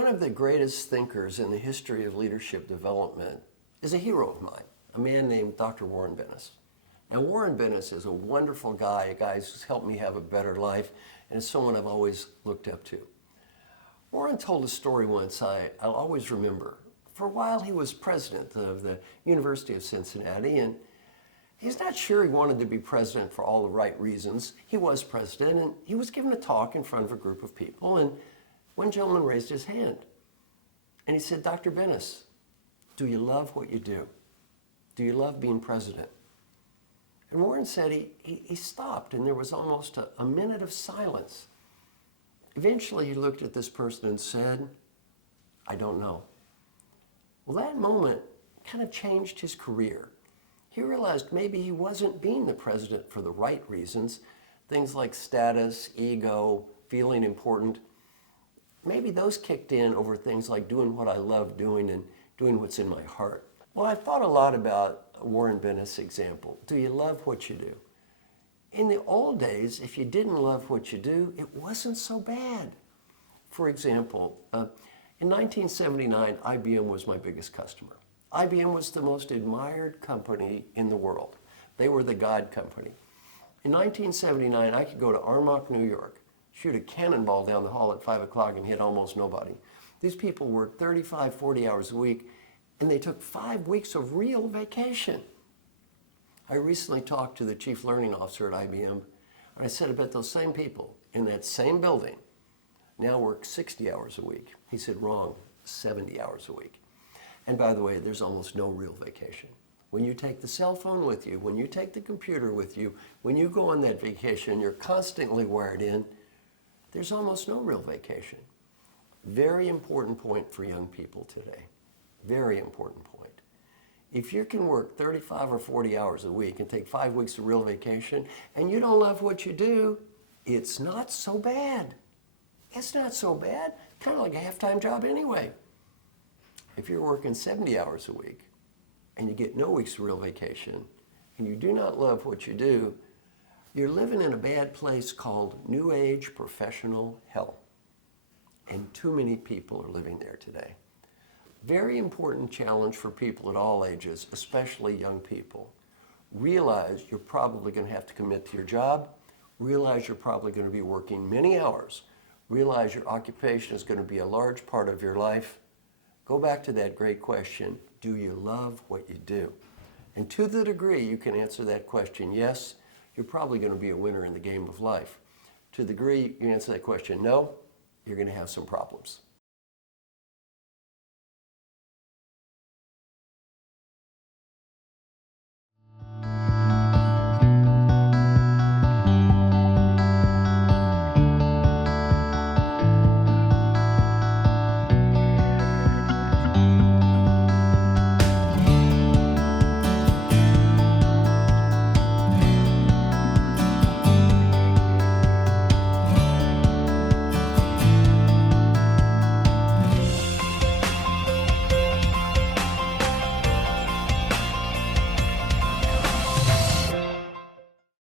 One of the greatest thinkers in the history of leadership development is a hero of mine, a man named Dr. Warren Bennis. Now, Warren Bennis is a wonderful guy, a guy who's helped me have a better life, and is someone I've always looked up to. Warren told a story once I'll always remember. For a while, he was president of the University of Cincinnati, and he's not sure he wanted to be president for all the right reasons. He was president, and he was giving a talk in front of a group of people, and one gentleman raised his hand, and he said, "Dr. Bennis, do you love what you do? Do you love being president?" And Warren said he stopped, and there was almost a minute of silence. Eventually, he looked at this person and said, "I don't know." Well, that moment kind of changed his career. He realized maybe he wasn't being the president for the right reasons, things like status, ego, feeling important. Maybe those kicked in over things like doing what I love doing and doing what's in my heart. Well, I thought a lot about Warren Bennis' example. Do you love what you do? In the old days, if you didn't love what you do, it wasn't so bad. For example, in 1979, IBM was my biggest customer. IBM was the most admired company in the world. They were the God company. In 1979, I could go to Armonk, New York, shoot a cannonball down the hall at 5 o'clock and hit almost nobody. These people worked 35, 40 hours a week, and they took 5 weeks of real vacation. I recently talked to the chief learning officer at IBM, and I said, I bet those same people in that same building now work 60 hours a week. He said, wrong, 70 hours a week. And by the way, there's almost no real vacation. When you take the cell phone with you, when you take the computer with you, when you go on that vacation, you're constantly wired in. There's almost no real vacation. Very important point for young people today. Very important point. If you can work 35 or 40 hours a week and take 5 weeks of real vacation and you don't love what you do, it's not so bad. It's not so bad. Kind of like a half-time job anyway. If you're working 70 hours a week and you get no weeks of real vacation and you do not love what you do, you're living in a bad place called New Age professional hell. And too many people are living there today. Very important challenge for people at all ages, especially young people. Realize you're probably going to have to commit to your job. Realize you're probably going to be working many hours. Realize your occupation is going to be a large part of your life. Go back to that great question, do you love what you do? And to the degree you can answer that question, yes, you're probably going to be a winner in the game of life. To the degree you answer that question, no, you're going to have some problems.